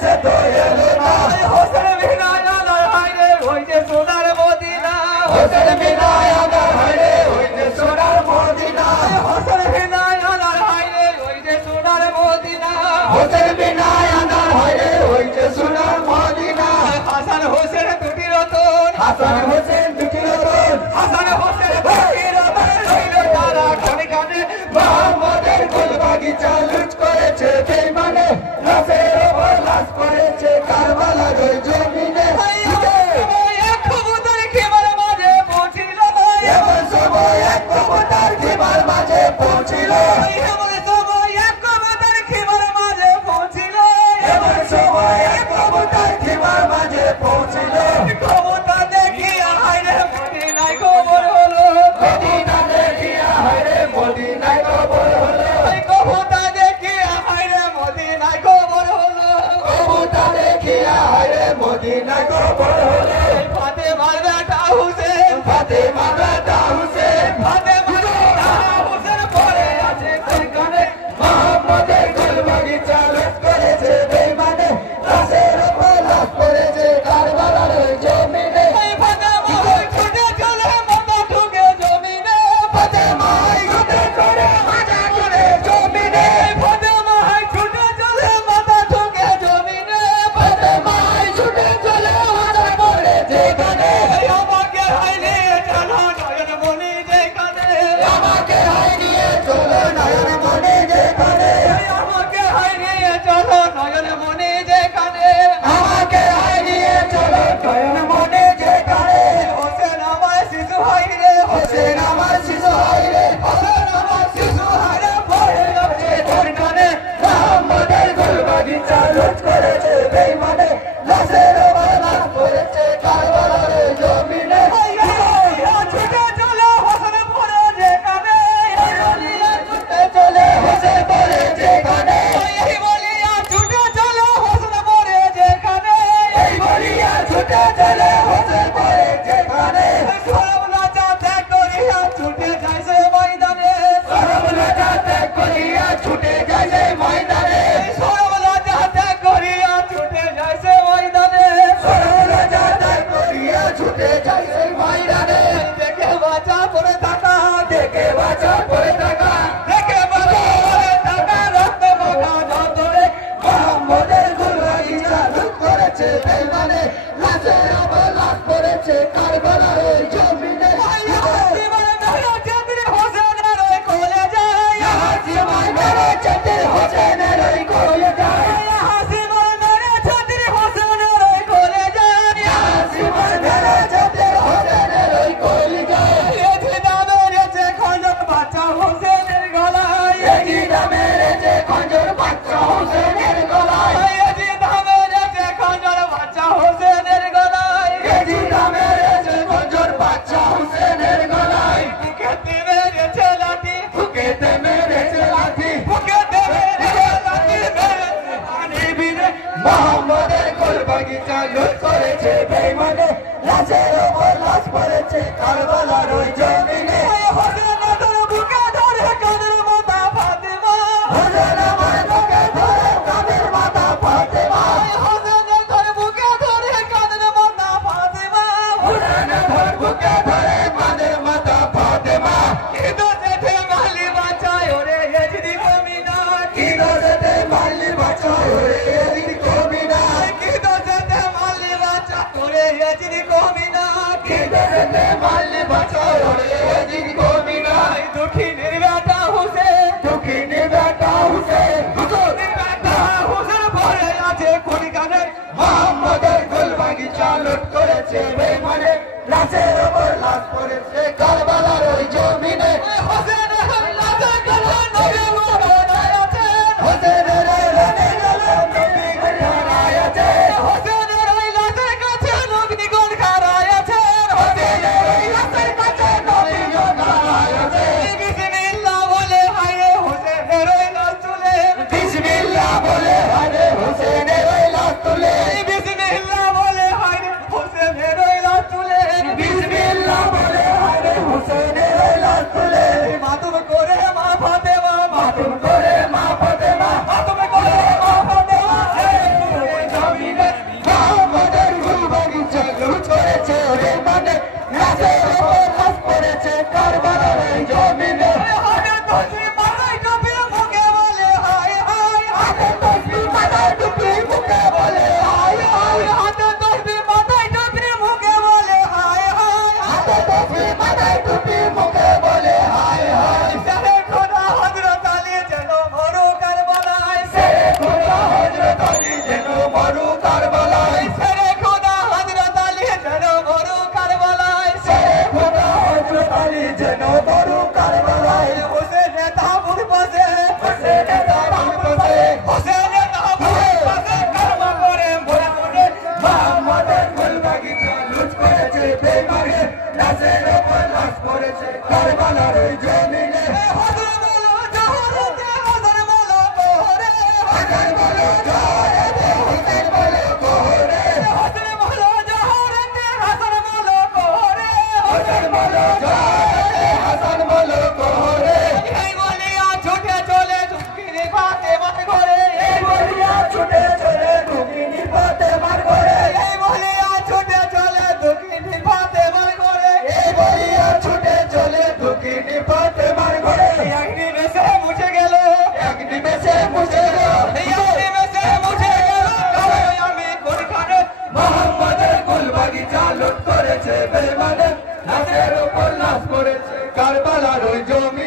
সে তো এলো না হোসেন বিনা আনার হাইরে ওই যে সোনার মদিনা হোসেন বিনা আনার হাইরে ওই যে সোনার মদিনা হোসেন বিনা আনার হাইরে ওই যে সোনার মদিনা হোসেন বিনা আনার হাইরে ওই যে সোনার মদিনা হাসান হোসেন দুটি রতন হাসান হোসেন দুটি রতন হাসান হোসেন দুটি রতন রইল তারা খনিখানে মোহাম্মদের ফুল বাগিচা লুট করেছে বেঈমানে লাশের ওপর লাশ পড়েছে কারবালার ওই জমিনে এক কবুতর খিমার মাঝে পৌঁছিল এমন সময় এক কবুতর খিমার মাঝে পৌঁছিল এমন সময় এক কবুতর খিমার মাঝে পৌঁছিল এমন সময় এক কবুতর খিমার মাঝে পৌঁছিল কবুতর দেখিয়া হায়রে মদিনায় খবর হলো মদিনা দেখিয়া হায়রে মদিনায় খবর হলো কবুতর দেখিয়া হায়রে মদিনায় খবর হলো কবুতর দেখিয়া হায়রে মদিনায় খবর হলো ফাতেমার বেটা হুসেন ফাতেমা বেটা হুসেন ফাতেমার বেটা হুসেন পড়ে আছে সেখানে মোহাম্মদের ফুল বাগিচা লুট করেছে বেঈমানে লাশের ওপর লাশ পড়েছে কারবালার ওই জমিনে ফাতেমা ছুটে চলে মাথা ঠুকে জমিনে ফাতেমা ছুটে চলে মাথা করে জমিনে ফাতেমা ছুটে চলে মাথা ঠুকে জমিনে ফাতেমা ছুটে চলে মাথা পড়ে যেখানে আমাকে হাইরে জানা নয়ন মনি যেখানে আমাকে হাই নিয়ে চলো নয়ন মনে যেখানে আমাকে হাইরে চলো নয়ন মনি যেখানে আমাকে হাই নিয়ে চলো নয়ন মনে যেখানে হোসেন আমার শিশু হাইরে হোসেন আমার শিশু হাইরে হোসেন আমার শিশু হাইরে পড়ে গেছে দরকারে মোহাম্মদের ফুল বাগিচা লুট করেছে বেঈমানে লাশের ওপর লাশ পড়েছে কারবালার ওই জমিনে ছুটে চলে হোসেন পড়ে যেখানে ছুটে চলে হোসেন পড়ে যেখানে এই বলিয়া ছুটে চলে হোসেন পড়ে যেখানে এই বলিয়া ছুটে চলে হোসেন পড়ে যেখানে সর্বনাশা ত্যাগ করিয়া ছুটে যায় সে ময়দানে সর্বনাশা ত্যাগ করিয়া ছুটে যায় সে ময়দানে সর্বনাশা ত্যাগ করিয়া ছুটে যায় সে ময়দানে সর্বনাশা ত্যাগ করিয়া ছুটে যায় সে ময়দানে দেখে বাঁচা পড়ে থাকা দেখে বাঁচা পড়ে থাকা দেখে বাঁচা পড়ে থাকা রক্ত মাখা যন্ত্রণে মোহাম্মদের ফুল বাগিচা লুট করেছে বেঈমানে লাশের ওপর লাশ পড়েছে কারবালার ওই জমিনে জীবন মেরে চেতে হোসেনের ওই কোলে যায় জীবন মেরে চেতে হোসেনের ওই কোলে যায় এজিদা মেরেছে খঞ্জর বাচ্চা হোসেনের গলায় এজিদা মেরেছে খঞ্জর বাচ্চা হোসেনের গলায় বুকেতে মেরেছে লাঠি মোহাম্মদের ফুল বাগিচা লুট করেছে বেঈমানে লাশের ওপর লাশ পড়েছে কারবালার ওই জমিনে হোসেন আমার বুকে ধরে কাদের মাথা ফাতেমা হোসেন আমার বুকে ধরে কাদের মাথা ফাতেমা হোসেন আমার বুকে ধরে কাদের মাথা ফাতেমা হোসেন আমার বুকে ধরে কাদের মাথা ফাতেমা কি দোষে মালি বাঁচায় ওরে এজিদি কমিনা কি দোষে মালি বাঁচায় ওরে এজিদি কমিনা কি দোষে মালি বাঁচায় ওরে এজিদি কমিনা কি দোষে মালি বাঁচায় ওরে এজিদি কমিনা দুঃখিনীর বেটা হোসেন দুঃখিনীর বেটা হোসেন দুঃখিনীর বেটা হোসেন পড়ে আছে খনিখানে মোহাম্মদের ফুল বাগিচা লুট করেছে বেঈমানে লাশের ওপর লাশ পড়েছে কারবালার ওই জমিনে হোসেন লাশে গেলে নবী ঘোড়ায় আছেন হোসেনের রানে গেলে নবী ঘোড়ায় আছেন হোসেনের ওই লাশের কাছে নবী ঘোড়ায় আছেন হোসেনের ওই লাশের কাছে নবী ঘোড়ায় আছেন বিসমিল্লাহ বলে হায় হোসেনের ওই লাশ তুলে বিসমিল্লাহ বলে হায় হোসেনের ওই লাশ তুলে বিসমিল্লাহ বলে হায় হোসেনের ওই লাশ তুলে বিসমিল্লাহ বলে হায় হোসেনের ওই লাশ তুলে মাতুম একদিন ফাতেমার ঘরে একদিন এসে মুছে গেল একদিন এসে মুছে গেল একদিন এসে মুছে গেল আমি কোনখানে মোহাম্মদের ফুল বাগিচা লুট করেছে বেঈমানে লাশের উপর লাশ পড়েছে কারবালার ওই জমি